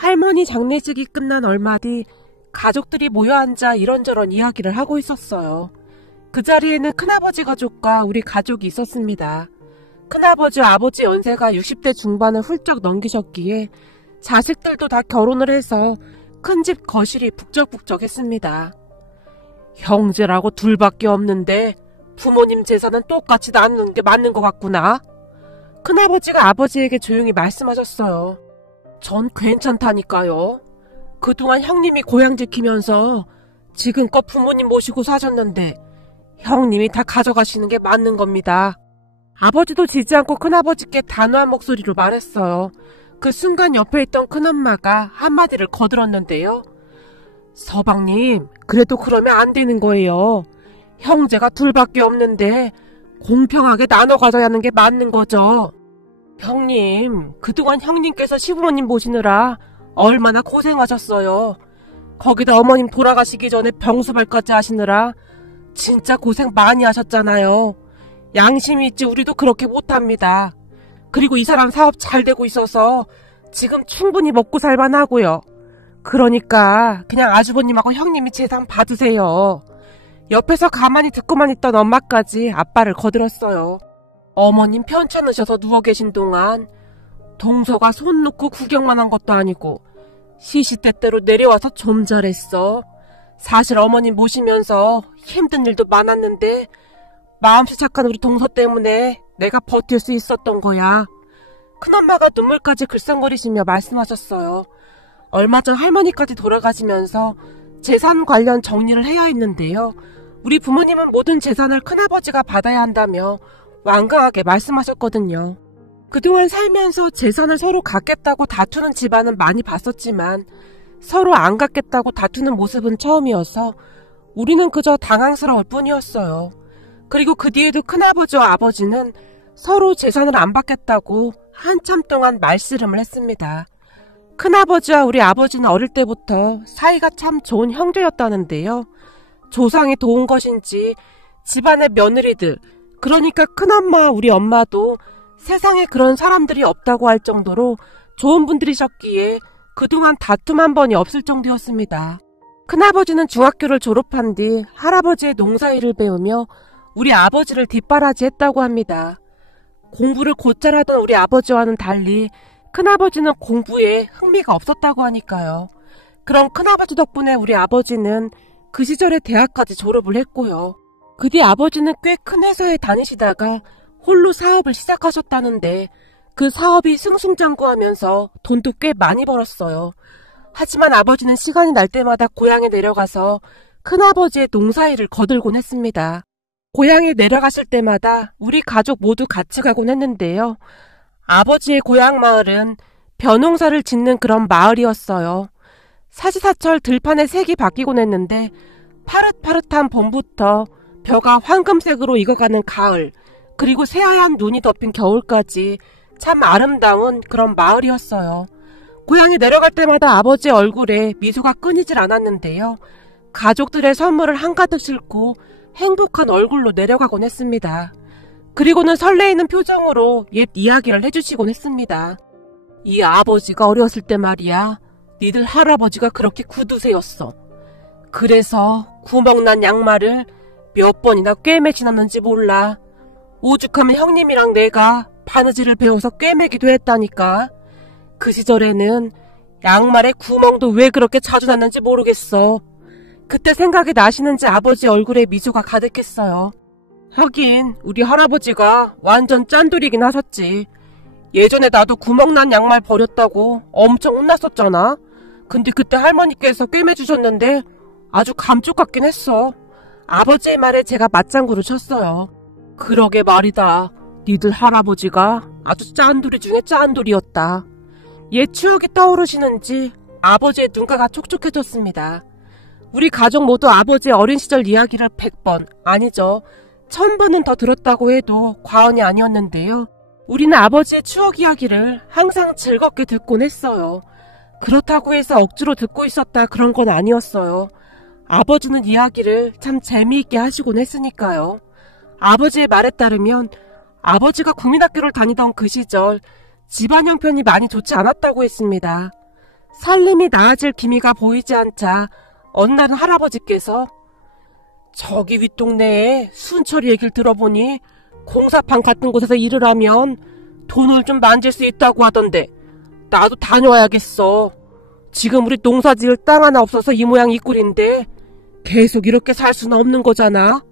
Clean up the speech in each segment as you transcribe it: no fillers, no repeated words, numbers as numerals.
할머니 장례식이 끝난 얼마 뒤 가족들이 모여 앉아 이런저런 이야기를 하고 있었어요. 그 자리에는 큰아버지 가족과 우리 가족이 있었습니다. 큰아버지와 아버지 연세가 60대 중반을 훌쩍 넘기셨기에 자식들도 다 결혼을 해서 큰 집 거실이 북적북적했습니다. 형제라고 둘밖에 없는데 부모님 재산은 똑같이 나누는 게 맞는 것 같구나. 큰아버지가 아버지에게 조용히 말씀하셨어요. 전 괜찮다니까요. 그동안 형님이 고향 지키면서 지금껏 부모님 모시고 사셨는데 형님이 다 가져가시는 게 맞는 겁니다. 아버지도 지지 않고 큰아버지께 단호한 목소리로 말했어요. 그 순간 옆에 있던 큰엄마가 한마디를 거들었는데요. 서방님, 그래도 그러면 안 되는 거예요. 형제가 둘밖에 없는데 공평하게 나눠 가져야 하는 게 맞는 거죠. 형님, 그동안 형님께서 시부모님 모시느라 얼마나 고생하셨어요. 거기다 어머님 돌아가시기 전에 병수발까지 하시느라 진짜 고생 많이 하셨잖아요. 양심이 있지 우리도 그렇게 못합니다. 그리고 이 사람 사업 잘 되고 있어서 지금 충분히 먹고 살만하고요. 그러니까 그냥 아주버님하고 형님이 재산 받으세요. 옆에서 가만히 듣고만 있던 엄마까지 아빠를 거들었어요. 어머님 편찮으셔서 누워 계신 동안 동서가 손 놓고 구경만 한 것도 아니고 시시때때로 내려와서 좀 잘했어. 사실 어머님 모시면서 힘든 일도 많았는데 마음씨 착한 우리 동서 때문에 내가 버틸 수 있었던 거야. 큰엄마가 눈물까지 글썽거리시며 말씀하셨어요. 얼마 전 할머니까지 돌아가시면서 재산 관련 정리를 해야 했는데요. 우리 부모님은 모든 재산을 큰아버지가 받아야 한다며 완강하게 말씀하셨거든요. 그동안 살면서 재산을 서로 갖겠다고 다투는 집안은 많이 봤었지만 서로 안 갖겠다고 다투는 모습은 처음이어서 우리는 그저 당황스러울 뿐이었어요. 그리고 그 뒤에도 큰아버지와 아버지는 서로 재산을 안 받겠다고 한참 동안 말씨름을 했습니다. 큰아버지와 우리 아버지는 어릴 때부터 사이가 참 좋은 형제였다는데요. 조상이 도운 것인지 집안의 며느리들, 그러니까 큰엄마와 우리 엄마도 세상에 그런 사람들이 없다고 할 정도로 좋은 분들이셨기에 그동안 다툼 한 번이 없을 정도였습니다. 큰아버지는 중학교를 졸업한 뒤 할아버지의 농사일을 배우며 우리 아버지를 뒷바라지했다고 합니다. 공부를 곧잘 하던 우리 아버지와는 달리 큰아버지는 공부에 흥미가 없었다고 하니까요. 그럼 큰아버지 덕분에 우리 아버지는 그 시절에 대학까지 졸업을 했고요. 그 뒤 아버지는 꽤 큰 회사에 다니시다가 홀로 사업을 시작하셨다는데 그 사업이 승승장구하면서 돈도 꽤 많이 벌었어요. 하지만 아버지는 시간이 날 때마다 고향에 내려가서 큰아버지의 농사일을 거들곤 했습니다. 고향에 내려가실 때마다 우리 가족 모두 같이 가곤 했는데요. 아버지의 고향 마을은 벼농사를 짓는 그런 마을이었어요. 사시사철 들판에 색이 바뀌곤 했는데 파릇파릇한 봄부터 벼가 황금색으로 익어가는 가을, 그리고 새하얀 눈이 덮인 겨울까지 참 아름다운 그런 마을이었어요. 고향에 내려갈 때마다 아버지의 얼굴에 미소가 끊이질 않았는데요. 가족들의 선물을 한가득 싣고 행복한 얼굴로 내려가곤 했습니다. 그리고는 설레이는 표정으로 옛 이야기를 해주시곤 했습니다. 이 아버지가 어렸을 때 말이야, 니들 할아버지가 그렇게 구두쇠였어. 그래서 구멍난 양말을 몇 번이나 꿰매 신었는지 몰라. 오죽하면 형님이랑 내가 바느질을 배워서 꿰매기도 했다니까. 그 시절에는 양말에 구멍도 왜 그렇게 자주 났는지 모르겠어. 그때 생각이 나시는지 아버지 얼굴에 미소가 가득했어요. 하긴 우리 할아버지가 완전 짠돌이긴 하셨지. 예전에 나도 구멍난 양말 버렸다고 엄청 혼났었잖아. 근데 그때 할머니께서 꿰매주셨는데 아주 감쪽 같긴 했어. 아버지의 말에 제가 맞장구를 쳤어요. 그러게 말이다. 니들 할아버지가 아주 짠돌이 중에 짠돌이었다. 옛 추억이 떠오르시는지 아버지의 눈가가 촉촉해졌습니다. 우리 가족 모두 아버지의 어린 시절 이야기를 100번, 아니죠, 1000번은 더 들었다고 해도 과언이 아니었는데요. 우리는 아버지의 추억 이야기를 항상 즐겁게 듣곤 했어요. 그렇다고 해서 억지로 듣고 있었다 그런 건 아니었어요. 아버지는 이야기를 참 재미있게 하시곤 했으니까요. 아버지의 말에 따르면 아버지가 국민학교를 다니던 그 시절 집안 형편이 많이 좋지 않았다고 했습니다. 살림이 나아질 기미가 보이지 않자 어느 날은 할아버지께서 저기 윗동네에 순철이 얘기를 들어보니 공사판 같은 곳에서 일을 하면 돈을 좀 만질 수 있다고 하던데 나도 다녀와야겠어. 지금 우리 농사 지을 땅 하나 없어서 이 모양 이 꼴인데 계속 이렇게 살 수는 없는 거잖아.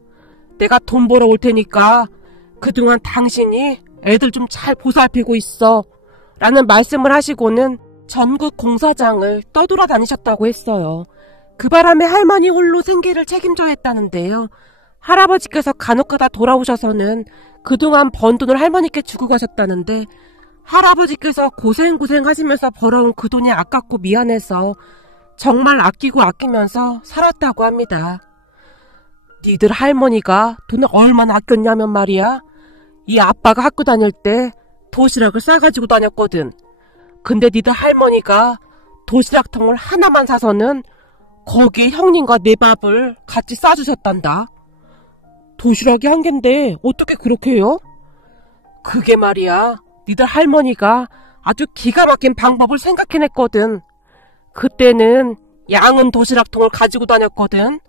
내가 돈 벌어올 테니까 그동안 당신이 애들 좀 잘 보살피고 있어 라는 말씀을 하시고는 전국 공사장을 떠돌아다니셨다고 했어요. 그 바람에 할머니 홀로 생계를 책임져야 했다는데요. 할아버지께서 간혹가다 돌아오셔서는 그동안 번 돈을 할머니께 주고 가셨다는데 할아버지께서 고생고생 하시면서 벌어온 그 돈이 아깝고 미안해서 정말 아끼고 아끼면서 살았다고 합니다. 니들 할머니가 돈을 얼마나 아꼈냐면 말이야. 이 아빠가 학교 다닐 때 도시락을 싸가지고 다녔거든. 근데 니들 할머니가 도시락통을 하나만 사서는 거기에 형님과 내 밥을 같이 싸주셨단다. 도시락이 한 갠데 어떻게 그렇게 해요? 그게 말이야. 니들 할머니가 아주 기가 막힌 방법을 생각해냈거든. 그때는 양은 도시락통을 가지고 다녔거든.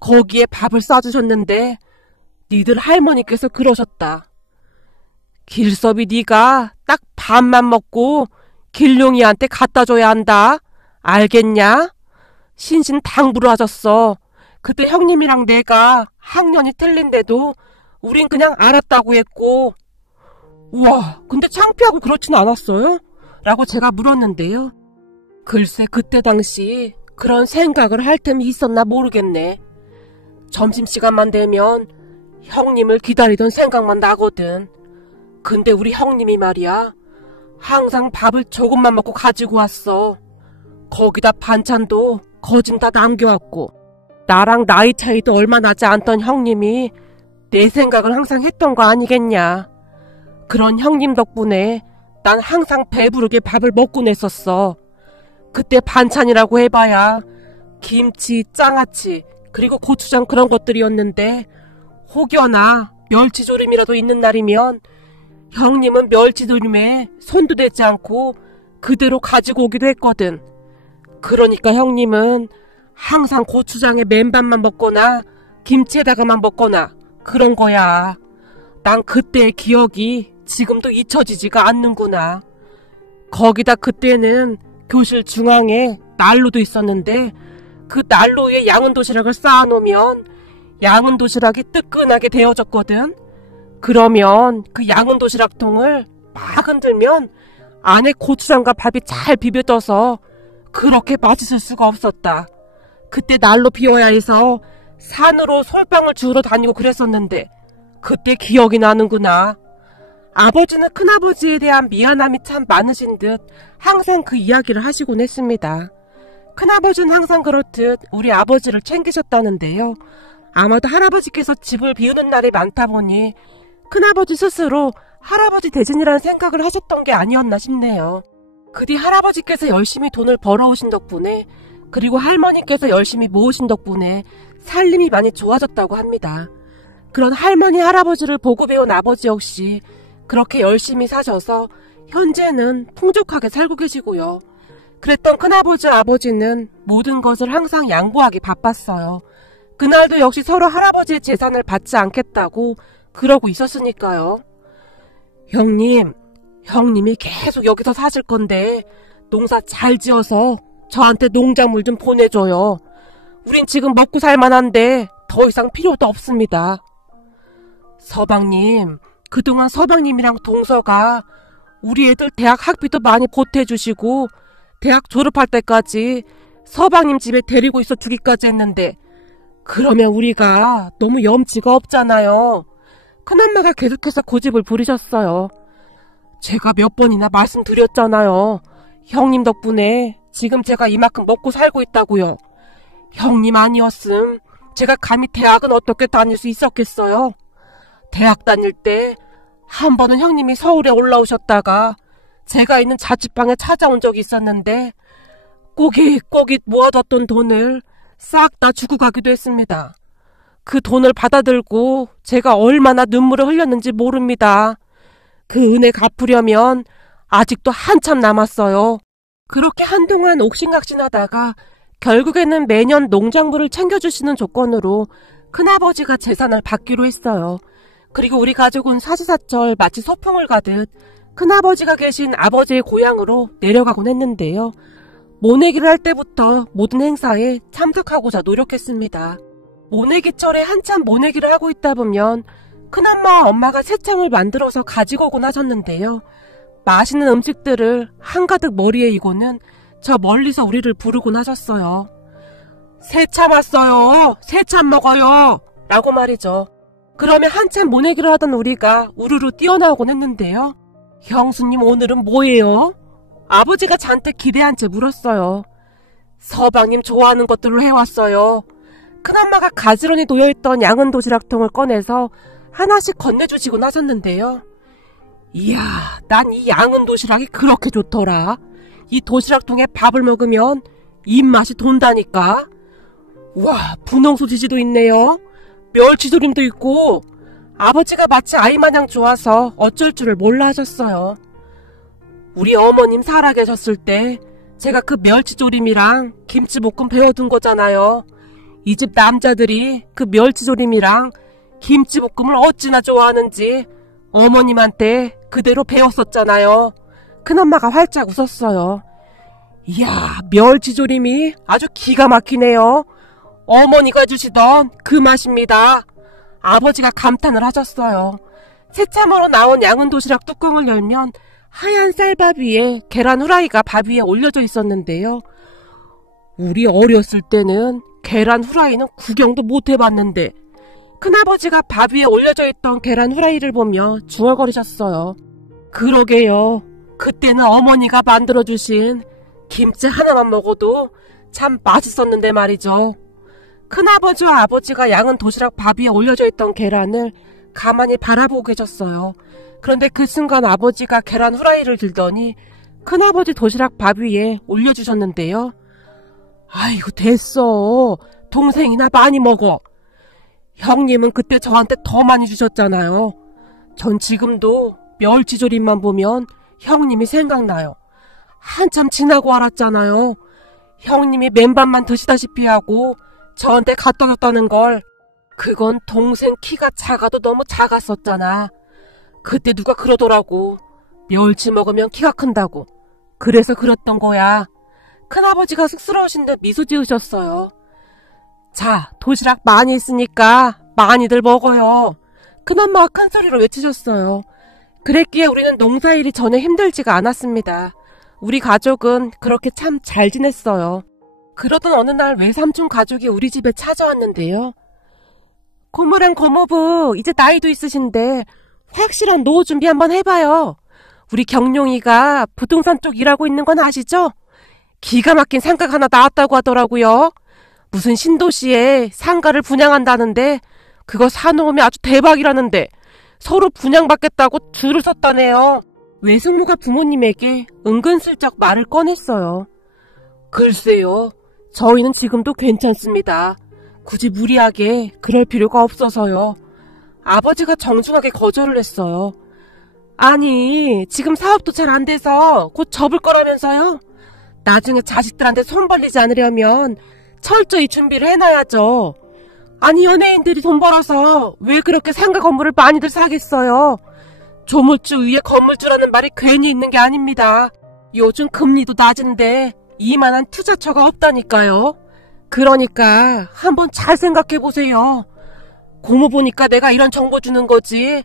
거기에 밥을 싸주셨는데 니들 할머니께서 그러셨다. 길섭이 네가 딱 밥만 먹고 길룡이한테 갖다 줘야 한다. 알겠냐? 신신당부를 하셨어. 그때 형님이랑 내가 학년이 틀린데도 우린 그냥 알았다고 했고. 우와, 근데 창피하고 그렇진 않았어요? 라고 제가 물었는데요. 글쎄 그때 당시 그런 생각을 할 틈이 있었나 모르겠네. 점심시간만 되면 형님을 기다리던 생각만 나거든. 근데 우리 형님이 말이야 항상 밥을 조금만 먹고 가지고 왔어. 거기다 반찬도 거진 다 남겨왔고 나랑 나이 차이도 얼마 나지 않던 형님이 내 생각을 항상 했던 거 아니겠냐. 그런 형님 덕분에 난 항상 배부르게 밥을 먹고 냈었어. 그때 반찬이라고 해봐야 김치, 장아찌, 그리고 고추장 그런 것들이었는데 혹여나 멸치조림이라도 있는 날이면 형님은 멸치조림에 손도 대지 않고 그대로 가지고 오기도 했거든. 그러니까 형님은 항상 고추장에 맨밥만 먹거나 김치에다가만 먹거나 그런 거야. 난 그때의 기억이 지금도 잊혀지지가 않는구나. 거기다 그때는 교실 중앙에 난로도 있었는데 그 난로 위에 양은 도시락을 쌓아놓으면 양은 도시락이 뜨끈하게 데워졌거든. 그러면 그 양은 도시락통을 막 흔들면 안에 고추장과 밥이 잘 비벼져서 그렇게 맛있을 수가 없었다. 그때 난로 비워야 해서 산으로 솔방울 주우러 다니고 그랬었는데 그때 기억이 나는구나. 아버지는 큰아버지에 대한 미안함이 참 많으신 듯 항상 그 이야기를 하시곤 했습니다. 큰아버지는 항상 그렇듯 우리 아버지를 챙기셨다는데요. 아마도 할아버지께서 집을 비우는 날이 많다 보니 큰아버지 스스로 할아버지 대신이라는 생각을 하셨던 게 아니었나 싶네요. 그 뒤 할아버지께서 열심히 돈을 벌어오신 덕분에 그리고 할머니께서 열심히 모으신 덕분에 살림이 많이 좋아졌다고 합니다. 그런 할머니 할아버지를 보고 배운 아버지 역시 그렇게 열심히 사셔서 현재는 풍족하게 살고 계시고요. 그랬던 큰아버지 아버지는 모든 것을 항상 양보하기 바빴어요. 그날도 역시 서로 할아버지의 재산을 받지 않겠다고 그러고 있었으니까요. 형님이 계속 여기서 사실 건데 농사 잘 지어서 저한테 농작물 좀 보내줘요. 우린 지금 먹고 살만한데 더 이상 필요도 없습니다. 서방님, 그동안 서방님이랑 동서가 우리 애들 대학 학비도 많이 보태주시고 대학 졸업할 때까지 서방님 집에 데리고 있어 주기까지 했는데 그러면 우리가 너무 염치가 없잖아요. 큰엄마가 계속해서 고집을 부리셨어요. 제가 몇 번이나 말씀드렸잖아요. 형님 덕분에 지금 제가 이만큼 먹고 살고 있다고요. 형님 아니었음 제가 감히 대학은 어떻게 다닐 수 있었겠어요. 대학 다닐 때 한 번은 형님이 서울에 올라오셨다가 제가 있는 자취방에 찾아온 적이 있었는데 꼬깃꼬깃 모아뒀던 돈을 싹 다 주고 가기도 했습니다. 그 돈을 받아들고 제가 얼마나 눈물을 흘렸는지 모릅니다. 그 은혜 갚으려면 아직도 한참 남았어요. 그렇게 한동안 옥신각신하다가 결국에는 매년 농작물을 챙겨주시는 조건으로 큰아버지가 재산을 받기로 했어요. 그리고 우리 가족은 사시사철 마치 소풍을 가듯 큰아버지가 계신 아버지의 고향으로 내려가곤 했는데요. 모내기를 할 때부터 모든 행사에 참석하고자 노력했습니다. 모내기철에 한참 모내기를 하고 있다 보면 큰엄마와 엄마가 새참을 만들어서 가지고 오곤 하셨는데요. 맛있는 음식들을 한가득 머리에 이고는 저 멀리서 우리를 부르곤 하셨어요. 새참 왔어요. 새참 먹어요. 라고 말이죠. 그러면 한참 모내기를 하던 우리가 우르르 뛰어나오곤 했는데요. 형수님 오늘은 뭐예요? 아버지가 잔뜩 기대한 채 물었어요. 서방님 좋아하는 것들로 해왔어요. 큰엄마가 가지런히 놓여있던 양은 도시락통을 꺼내서 하나씩 건네주시곤 하셨는데요. 이야, 난 이 양은 도시락이 그렇게 좋더라. 이 도시락통에 밥을 먹으면 입맛이 돈다니까. 우와, 분홍 소시지도 있네요. 멸치조림도 있고. 아버지가 마치 아이마냥 좋아서 어쩔 줄을 몰라 하셨어요. 우리 어머님 살아계셨을 때 제가 그 멸치조림이랑 김치볶음 배워둔 거잖아요. 이 집 남자들이 그 멸치조림이랑 김치볶음을 어찌나 좋아하는지 어머님한테 그대로 배웠었잖아요. 큰엄마가 활짝 웃었어요. 이야, 멸치조림이 아주 기가 막히네요. 어머니가 주시던 그 맛입니다. 아버지가 감탄을 하셨어요. 새참으로 나온 양은 도시락 뚜껑을 열면 하얀 쌀밥 위에 계란 후라이가 밥 위에 올려져 있었는데요. 우리 어렸을 때는 계란 후라이는 구경도 못 해봤는데 큰아버지가 밥 위에 올려져 있던 계란 후라이를 보며 중얼거리셨어요. 그러게요. 그때는 어머니가 만들어주신 김치 하나만 먹어도 참 맛있었는데 말이죠. 큰아버지와 아버지가 양은 도시락 밥 위에 올려져 있던 계란을 가만히 바라보고 계셨어요. 그런데 그 순간 아버지가 계란 후라이를 들더니 큰아버지 도시락 밥 위에 올려주셨는데요. 아이고 됐어. 동생이나 많이 먹어. 형님은 그때 저한테 더 많이 주셨잖아요. 전 지금도 멸치조림만 보면 형님이 생각나요. 한참 지나고 알았잖아요. 형님이 맨밥만 드시다시피 하고 저한테 갖다 줬다는 걸. 그건 동생 키가 작아도 너무 작았었잖아. 그때 누가 그러더라고. 멸치 먹으면 키가 큰다고. 그래서 그랬던 거야. 큰아버지가 쑥스러우신 듯 미소 지으셨어요. 자, 도시락 많이 있으니까 많이들 먹어요. 큰엄마가 큰소리로 외치셨어요. 그랬기에 우리는 농사일이 전혀 힘들지가 않았습니다. 우리 가족은 그렇게 참 잘 지냈어요. 그러던 어느 날 외삼촌 가족이 우리 집에 찾아왔는데요. 고모랑 고모부 이제 나이도 있으신데 확실한 노후 준비 한번 해봐요. 우리 경룡이가 부동산 쪽 일하고 있는 건 아시죠? 기가 막힌 상가가 하나 나왔다고 하더라고요. 무슨 신도시에 상가를 분양한다는데 그거 사놓으면 아주 대박이라는데 서로 분양받겠다고 줄을 섰다네요. 외숙모가 부모님에게 은근슬쩍 말을 꺼냈어요. 글쎄요. 저희는 지금도 괜찮습니다. 굳이 무리하게 그럴 필요가 없어서요. 아버지가 정중하게 거절을 했어요. 아니, 지금 사업도 잘 안 돼서 곧 접을 거라면서요? 나중에 자식들한테 손 벌리지 않으려면 철저히 준비를 해놔야죠. 아니, 연예인들이 돈 벌어서 왜 그렇게 상가 건물을 많이들 사겠어요? 조물주 위에 건물주라는 말이 괜히 있는 게 아닙니다. 요즘 금리도 낮은데 이만한 투자처가 없다니까요. 그러니까 한번 잘 생각해보세요. 고모 보니까 내가 이런 정보 주는 거지.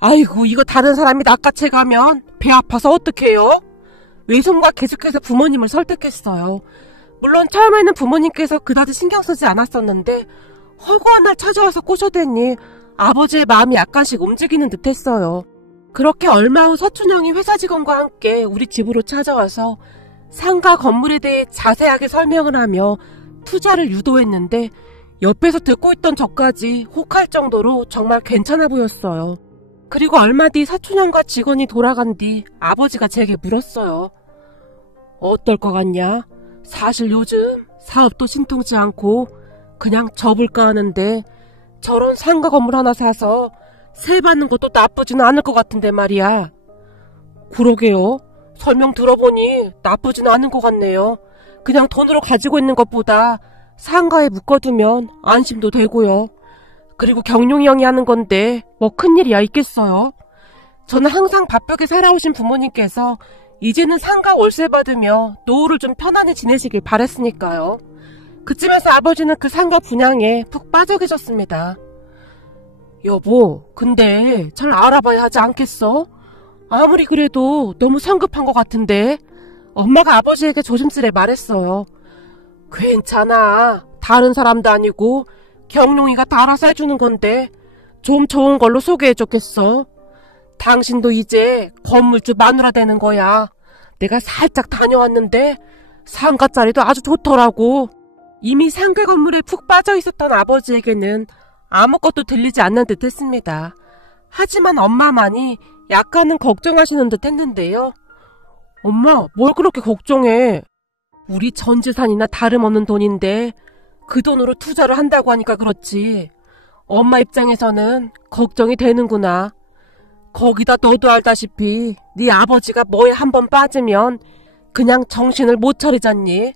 아이고, 이거 다른 사람이 낚아채 가면 배 아파서 어떡해요? 외손과 계속해서 부모님을 설득했어요. 물론 처음에는 부모님께서 그다지 신경 쓰지 않았었는데 허구한 날 찾아와서 꼬셔대니 아버지의 마음이 약간씩 움직이는 듯 했어요. 그렇게 얼마 후 서춘영이 회사 직원과 함께 우리 집으로 찾아와서 상가 건물에 대해 자세하게 설명을 하며 투자를 유도했는데 옆에서 듣고 있던 저까지 혹할 정도로 정말 괜찮아 보였어요. 그리고 얼마 뒤 서춘영과 직원이 돌아간 뒤 아버지가 제게 물었어요. 어떨 것 같냐? 사실 요즘 사업도 신통치 않고 그냥 접을까 하는데 저런 상가 건물 하나 사서 세 받는 것도 나쁘지는 않을 것 같은데 말이야. 그러게요. 설명 들어보니 나쁘진 않은 것 같네요. 그냥 돈으로 가지고 있는 것보다 상가에 묶어두면 안심도 되고요. 그리고 경룡이 형이 하는 건데 뭐 큰일이야 있겠어요. 저는 항상 바쁘게 살아오신 부모님께서 이제는 상가 월세 받으며 노후를 좀 편안히 지내시길 바랬으니까요. 그쯤에서 아버지는 그 상가 분양에 푹 빠져 계셨습니다. 여보, 근데 잘 알아봐야 하지 않겠어? 아무리 그래도 너무 성급한 것 같은데. 엄마가 아버지에게 조심스레 말했어요. 괜찮아. 다른 사람도 아니고 경룡이가 다 알아서 해주는 건데 좀 좋은 걸로 소개해줬겠어. 당신도 이제 건물주 마누라 되는 거야. 내가 살짝 다녀왔는데 상가자리도 아주 좋더라고. 이미 상가 건물에 푹 빠져 있었던 아버지에게는 아무것도 들리지 않는 듯 했습니다. 하지만 엄마만이 약간은 걱정하시는 듯 했는데요. 엄마, 뭘 그렇게 걱정해? 우리 전 재산이나 다름없는 돈인데 그 돈으로 투자를 한다고 하니까 그렇지. 엄마 입장에서는 걱정이 되는구나. 거기다 너도 알다시피 네 아버지가 뭐에 한번 빠지면 그냥 정신을 못 차리잖니.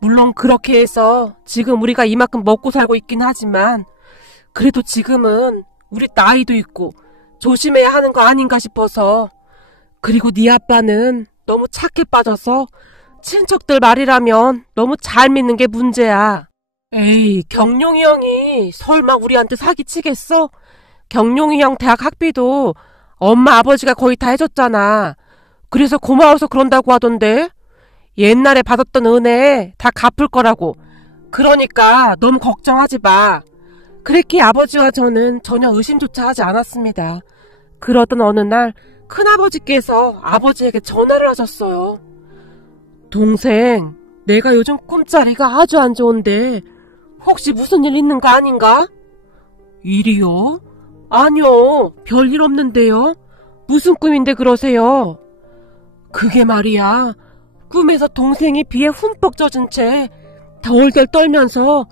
물론 그렇게 해서 지금 우리가 이만큼 먹고 살고 있긴 하지만 그래도 지금은 우리 나이도 있고 조심해야 하는 거 아닌가 싶어서. 그리고 네 아빠는 너무 착해 빠져서 친척들 말이라면 너무 잘 믿는 게 문제야. 에이, 경룡이 형이 설마 우리한테 사기치겠어? 경룡이 형 대학 학비도 엄마 아버지가 거의 다 해줬잖아. 그래서 고마워서 그런다고 하던데. 옛날에 받았던 은혜 다 갚을 거라고. 그러니까 너무 걱정하지 마. 그렇게 아버지와 저는 전혀 의심조차 하지 않았습니다. 그러던 어느 날 큰아버지께서 아버지에게 전화를 하셨어요. 동생, 내가 요즘 꿈자리가 아주 안 좋은데 혹시 무슨 일 있는 거 아닌가? 일이요? 아니요, 별일 없는데요. 무슨 꿈인데 그러세요? 그게 말이야, 꿈에서 동생이 비에 흠뻑 젖은 채 덜덜 떨면서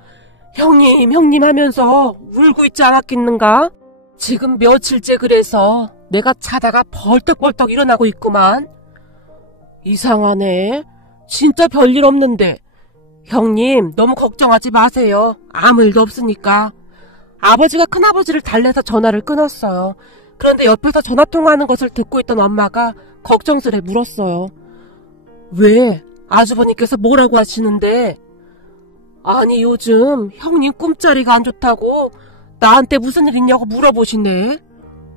형님, 형님 하면서 울고 있지 않았겠는가? 지금 며칠째 그래서 내가 자다가 벌떡벌떡 일어나고 있구만. 이상하네. 진짜 별일 없는데. 형님, 너무 걱정하지 마세요. 아무 일도 없으니까. 아버지가 큰아버지를 달래서 전화를 끊었어요. 그런데 옆에서 전화통화하는 것을 듣고 있던 엄마가 걱정스레 물었어요. 왜? 아주버님께서 뭐라고 하시는데? 아니, 요즘 형님 꿈자리가 안 좋다고 나한테 무슨 일 있냐고 물어보시네.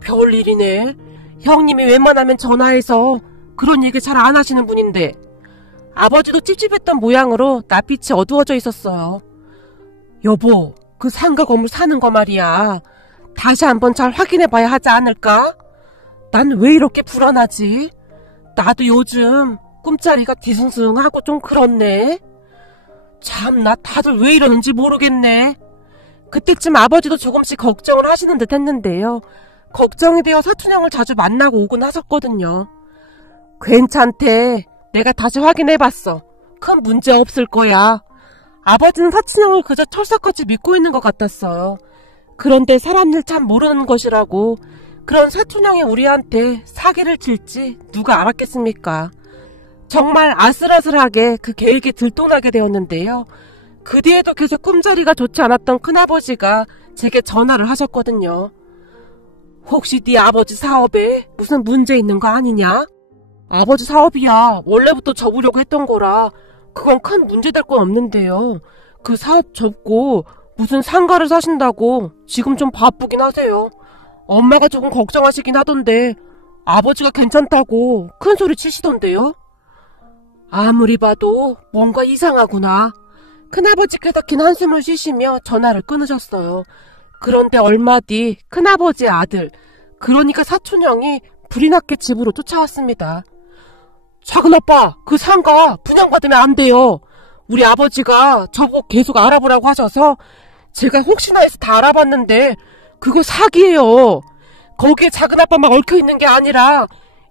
별일이네. 형님이 웬만하면 전화해서 그런 얘기 잘 안 하시는 분인데. 아버지도 찝찝했던 모양으로 낯빛이 어두워져 있었어요. 여보, 그 상가 건물 사는 거 말이야. 다시 한번 잘 확인해봐야 하지 않을까? 난 왜 이렇게 불안하지? 나도 요즘 꿈자리가 뒤숭숭하고 좀 그렇네. 참나, 다들 왜 이러는지 모르겠네. 그때쯤 아버지도 조금씩 걱정을 하시는 듯 했는데요. 걱정이 되어 사촌형을 자주 만나고 오곤 하셨거든요. 괜찮대. 내가 다시 확인해봤어. 큰 문제 없을 거야. 아버지는 사촌형을 그저 철석같이 믿고 있는 것 같았어요. 그런데 사람 일 참 모르는 것이라고 그런 사촌형이 우리한테 사기를 칠지 누가 알았겠습니까? 정말 아슬아슬하게 그 계획에 들통나게 되었는데요. 그 뒤에도 계속 꿈자리가 좋지 않았던 큰아버지가 제게 전화를 하셨거든요. 혹시 네 아버지 사업에 무슨 문제 있는 거 아니냐? 아버지 사업이야. 원래부터 접으려고 했던 거라 그건 큰 문제 될 건 없는데요. 그 사업 접고 무슨 상가를 사신다고 지금 좀 바쁘긴 하세요. 엄마가 조금 걱정하시긴 하던데 아버지가 괜찮다고 큰 소리 치시던데요. 아무리 봐도 뭔가 이상하구나. 큰아버지께서 긴 한숨을 쉬시며 전화를 끊으셨어요. 그런데 얼마 뒤 큰아버지의 아들, 그러니까 사촌형이 불이 났게 집으로 쫓아왔습니다. 작은아빠, 그 상가 분양받으면 안 돼요. 우리 아버지가 저보고 계속 알아보라고 하셔서 제가 혹시나 해서 다 알아봤는데 그거 사기예요. 거기에 작은아빠만 얽혀있는 게 아니라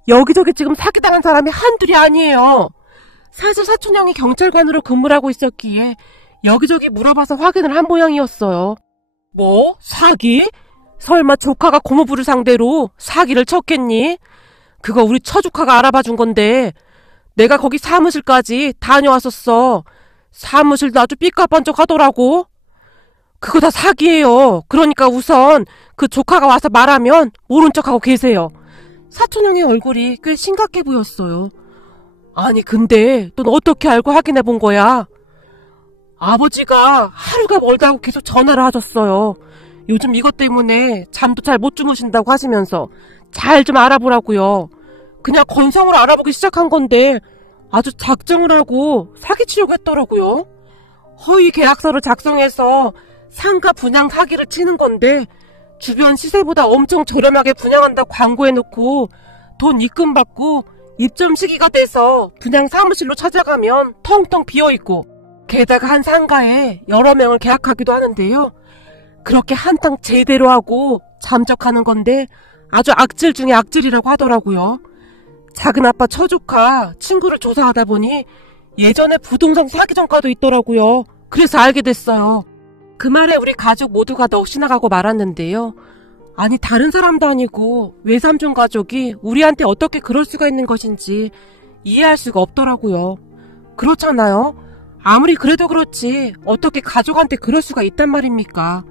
여기저기 지금 사기당한 사람이 한둘이 아니에요. 사실 사촌형이 경찰관으로 근무를 하고 있었기에 여기저기 물어봐서 확인을 한 모양이었어요. 뭐? 사기? 설마 조카가 고모부를 상대로 사기를 쳤겠니? 그거 우리 처조카가 알아봐 준 건데 내가 거기 사무실까지 다녀왔었어. 사무실도 아주 삐까번쩍하더라고. 그거 다 사기예요. 그러니까 우선 그 조카가 와서 말하면 모른 척하고 계세요. 사촌형의 얼굴이 꽤 심각해 보였어요. 아니 근데 넌 어떻게 알고 확인해 본 거야? 아버지가 하루가 멀다고 계속 전화를 하셨어요. 요즘 이것 때문에 잠도 잘 못 주무신다고 하시면서 잘 좀 알아보라고요. 그냥 건성으로 알아보기 시작한 건데 아주 작정을 하고 사기치려고 했더라고요. 허위 계약서를 작성해서 상가 분양 사기를 치는 건데 주변 시세보다 엄청 저렴하게 분양한다고 광고해놓고 돈 입금받고 입점 시기가 돼서 분양 사무실로 찾아가면 텅텅 비어있고 게다가 한 상가에 여러 명을 계약하기도 하는데요. 그렇게 한탕 제대로 하고 잠적하는 건데 아주 악질 중에 악질이라고 하더라고요. 작은아빠 처조카 친구를 조사하다 보니 예전에 부동산 사기 전과도 있더라고요. 그래서 알게 됐어요. 그 말에 우리 가족 모두가 넋이 나가고 말았는데요. 아니 다른 사람도 아니고 외삼촌 가족이 우리한테 어떻게 그럴 수가 있는 것인지 이해할 수가 없더라고요. 그렇잖아요. 아무리 그래도 그렇지 어떻게 가족한테 그럴 수가 있단 말입니까?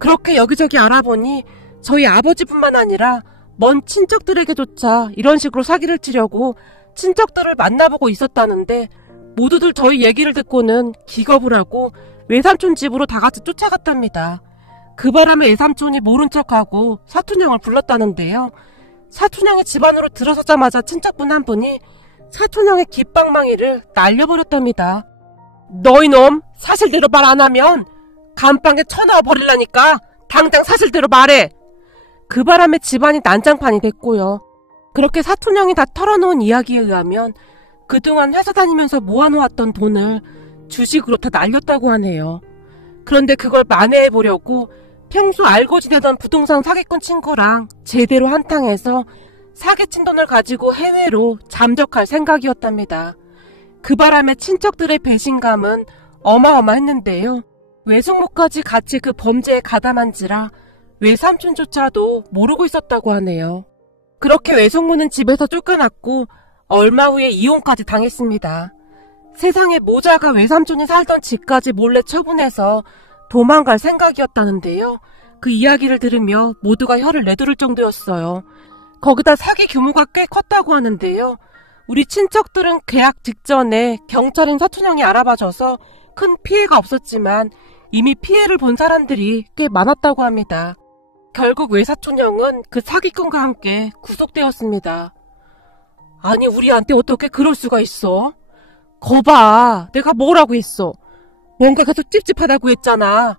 그렇게 여기저기 알아보니 저희 아버지뿐만 아니라 먼 친척들에게조차 이런 식으로 사기를 치려고 친척들을 만나보고 있었다는데 모두들 저희 얘기를 듣고는 기겁을 하고 외삼촌 집으로 다 같이 쫓아갔답니다. 그 바람에 외삼촌이 모른 척하고 사촌형을 불렀다는데요. 사촌형의 집 안으로 들어서자마자 친척분 한 분이 사촌형의 깃방망이를 날려버렸답니다. 너희 놈 사실대로 말 안 하면 감방에 쳐넣어 버릴라니까 당장 사실대로 말해. 그 바람에 집안이 난장판이 됐고요. 그렇게 사촌형이 다 털어놓은 이야기에 의하면 그동안 회사 다니면서 모아놓았던 돈을 주식으로 다 날렸다고 하네요. 그런데 그걸 만회해보려고 평소 알고 지내던 부동산 사기꾼 친구랑 제대로 한탕해서 사기친 돈을 가지고 해외로 잠적할 생각이었답니다. 그 바람에 친척들의 배신감은 어마어마했는데요. 외숙모까지 같이 그 범죄에 가담한지라 외삼촌조차도 모르고 있었다고 하네요. 그렇게 외숙모는 집에서 쫓겨났고 얼마 후에 이혼까지 당했습니다. 세상에 모자가 외삼촌이 살던 집까지 몰래 처분해서 도망갈 생각이었다는데요. 그 이야기를 들으며 모두가 혀를 내두를 정도였어요. 거기다 사기 규모가 꽤 컸다고 하는데요. 우리 친척들은 계약 직전에 경찰인 사촌형이 알아봐줘서 큰 피해가 없었지만 이미 피해를 본 사람들이 꽤 많았다고 합니다. 결국 외사촌형은 그 사기꾼과 함께 구속되었습니다. 아니 우리한테 어떻게 그럴 수가 있어? 거봐, 내가 뭐라고 했어? 뭔가 계속 찝찝하다고 했잖아.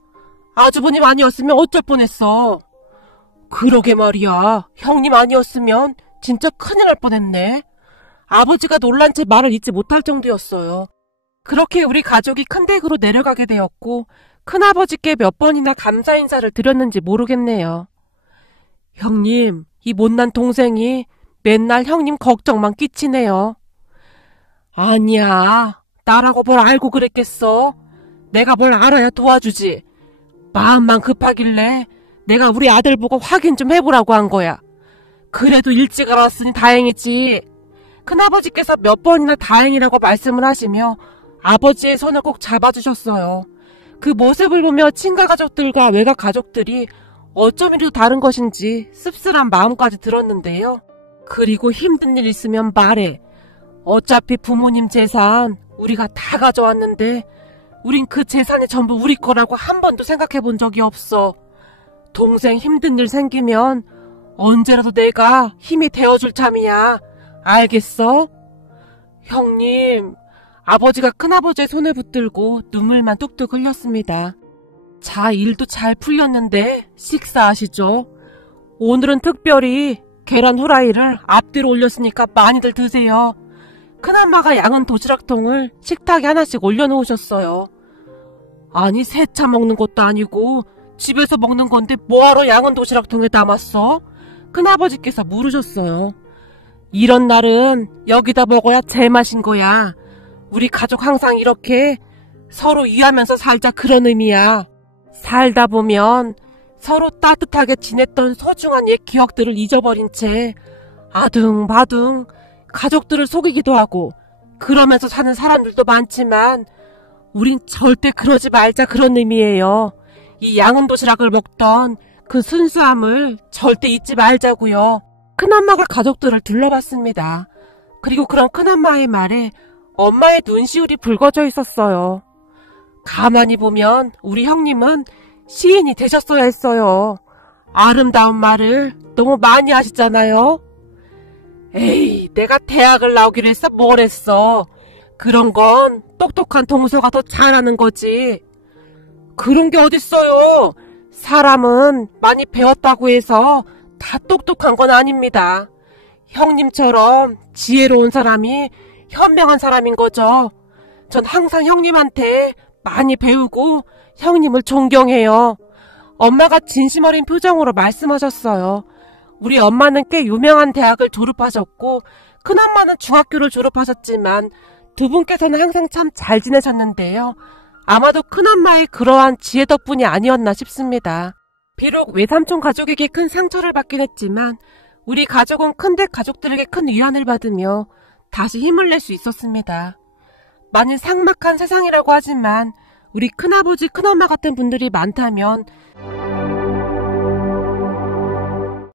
아주버님 아니었으면 어쩔 뻔했어. 그러게 말이야. 형님 아니었으면 진짜 큰일 날 뻔했네. 아버지가 놀란 채 말을 잇지 못할 정도였어요. 그렇게 우리 가족이 큰 댁으로 내려가게 되었고 큰아버지께 몇 번이나 감사 인사를 드렸는지 모르겠네요. 형님, 이 못난 동생이 맨날 형님 걱정만 끼치네요. 아니야, 나라고 뭘 알고 그랬겠어? 내가 뭘 알아야 도와주지. 마음만 급하길래 내가 우리 아들 보고 확인 좀 해보라고 한 거야. 그래도 일찍 알았으니 다행이지. 큰아버지께서 몇 번이나 다행이라고 말씀을 하시며 아버지의 손을 꼭 잡아주셨어요. 그 모습을 보며 친가 가족들과 외가 가족들이 어쩜 이리도 다른 것인지 씁쓸한 마음까지 들었는데요. 그리고 힘든 일 있으면 말해. 어차피 부모님 재산 우리가 다 가져왔는데 우린 그 재산이 전부 우리 거라고 한 번도 생각해 본 적이 없어. 동생 힘든 일 생기면 언제라도 내가 힘이 되어줄 참이야. 알겠어? 형님, 아버지가 큰아버지의 손을 붙들고 눈물만 뚝뚝 흘렸습니다. 자, 일도 잘 풀렸는데 식사하시죠. 오늘은 특별히 계란 후라이를 앞뒤로 올렸으니까 많이들 드세요. 큰엄마가 양은 도시락통을 식탁에 하나씩 올려놓으셨어요. 아니 세차 먹는 것도 아니고 집에서 먹는 건데 뭐하러 양은 도시락통에 담았어? 큰아버지께서 물으셨어요. 이런 날은 여기다 먹어야 제맛인 거야. 우리 가족 항상 이렇게 서로 이해하면서 살자 그런 의미야. 살다 보면 서로 따뜻하게 지냈던 소중한 옛 기억들을 잊어버린 채 아둥바둥 가족들을 속이기도 하고 그러면서 사는 사람들도 많지만 우린 절대 그러지 말자 그런 의미예요. 이 양은 도시락을 먹던 그 순수함을 절대 잊지 말자고요. 큰엄마가 가족들을 둘러봤습니다. 그리고 그런 큰엄마의 말에 엄마의 눈시울이 붉어져 있었어요. 가만히 보면 우리 형님은 시인이 되셨어야 했어요. 아름다운 말을 너무 많이 하시잖아요. 에이, 내가 대학을 나오기로 했어? 뭘 했어? 그런 건 똑똑한 동서가 더 잘하는 거지. 그런 게 어딨어요. 사람은 많이 배웠다고 해서 다 똑똑한 건 아닙니다. 형님처럼 지혜로운 사람이 현명한 사람인 거죠. 전 항상 형님한테 많이 배우고 형님을 존경해요. 엄마가 진심 어린 표정으로 말씀하셨어요. 우리 엄마는 꽤 유명한 대학을 졸업하셨고 큰엄마는 중학교를 졸업하셨지만 두 분께서는 항상 참 잘 지내셨는데요. 아마도 큰엄마의 그러한 지혜 덕분이 아니었나 싶습니다. 비록 외삼촌 가족에게 큰 상처를 받긴 했지만 우리 가족은 큰댁 가족들에게 큰 위안을 받으며 다시 힘을 낼 수 있었습니다. 많이 삭막한 세상이라고 하지만 우리 큰아버지 큰엄마 같은 분들이 많다면